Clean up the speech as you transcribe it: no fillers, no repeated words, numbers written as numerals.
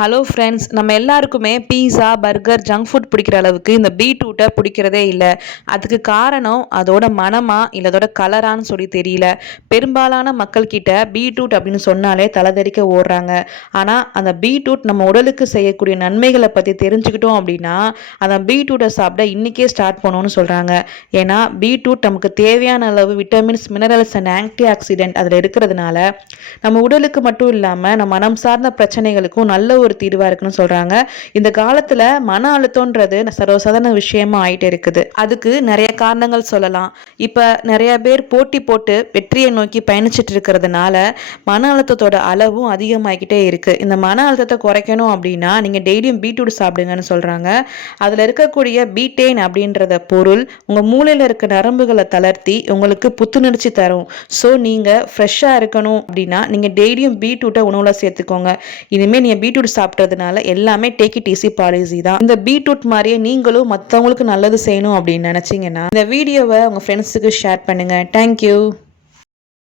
Hello friends, நம்ம எல்லாருக்குமே pizza burger junk food பிடிக்கிற அளவுக்கு இந்த பீட்ரூட்டை பிடிக்கிறதே இல்லை. அதுக்கு காரணம் அதோட மனமா இல்லை அதோட கலரான்னு சொல்லி தெரியல. பெரும்பாலான மக்கள் கிட்ட பீட்ரூட் அப்படின்னு சொன்னாலே தலைதெறிக்க ஓடுறாங்க. ஆனால் அந்த பீட்ரூட் நம்ம உடலுக்கு செய்யக்கூடிய நன்மைகளை பற்றி தெரிஞ்சுக்கிட்டோம் அப்படின்னா அந்த பீட்ரூட்டை சாப்பிட இன்றைக்கே ஸ்டார்ட் பண்ணணும்னு சொல்கிறாங்க. ஏன்னா பீட்ரூட் நமக்கு தேவையான அளவு vitamins, minerals and anti accident அதில் இருக்கிறதுனால நம்ம உடலுக்கு மட்டும் இல்லாமல் நம்ம மனம் சார்ந்த பிரச்சனைகளுக்கும் நல்ல ஒரு தீர்வா இருக்குன்னு சொல்றாங்க. இந்த காலத்துல மன அழுத்தம்ன்றது சர்வசாதாரண விஷயமா ஆயிட்டு இருக்குது. அதுக்கு நிறைய காரணங்கள் சொல்லலாம். இப்ப நிறைய பேர் போட்டி போட்டு வெற்றியை நோக்கி பயணிச்சுட்டு இருக்கிறதுனால மன அழுத்தத்தோட அளவும் அதிகமாகிக்கிட்டே இருக்கு. இந்த மன அழுத்தத்தை குறைக்கணும் அப்படின்னா நீங்க டெய்லியும் பீட்ரூட் சாப்பிடுங்கன்னு சொல்றாங்க. அதுல இருக்கக்கூடிய பீட்டேன் அப்படின்றத பொருள் உங்க மூளையில இருக்க நரம்புகளை தளர்த்தி உங்களுக்கு புத்துணர்ச்சி தரும். ஸோ நீங்க ஃப்ரெஷ்ஷா இருக்கணும் அப்படின்னா நீங்க டெய்லியும் பீட்ரூட்டை உணவுல சேர்த்துக்கோங்க. இனிமே நீங்க பீட்ரூட் சாப்பிட்றதுனால எல்லாமே டேக் இட் ஈஸி பாலிசி தான். இந்த பீட்ரூட் மாதிரியே நீங்களும் மற்றவங்களுக்கு நல்லது செய்யணும் அப்படின்னு நினைச்சீங்கன்னா இந்த வீடியோவை உங்க ஃப்ரெண்ட்ஸுக்கு ஷேர் பண்ணுங்க. தேங்க்யூ.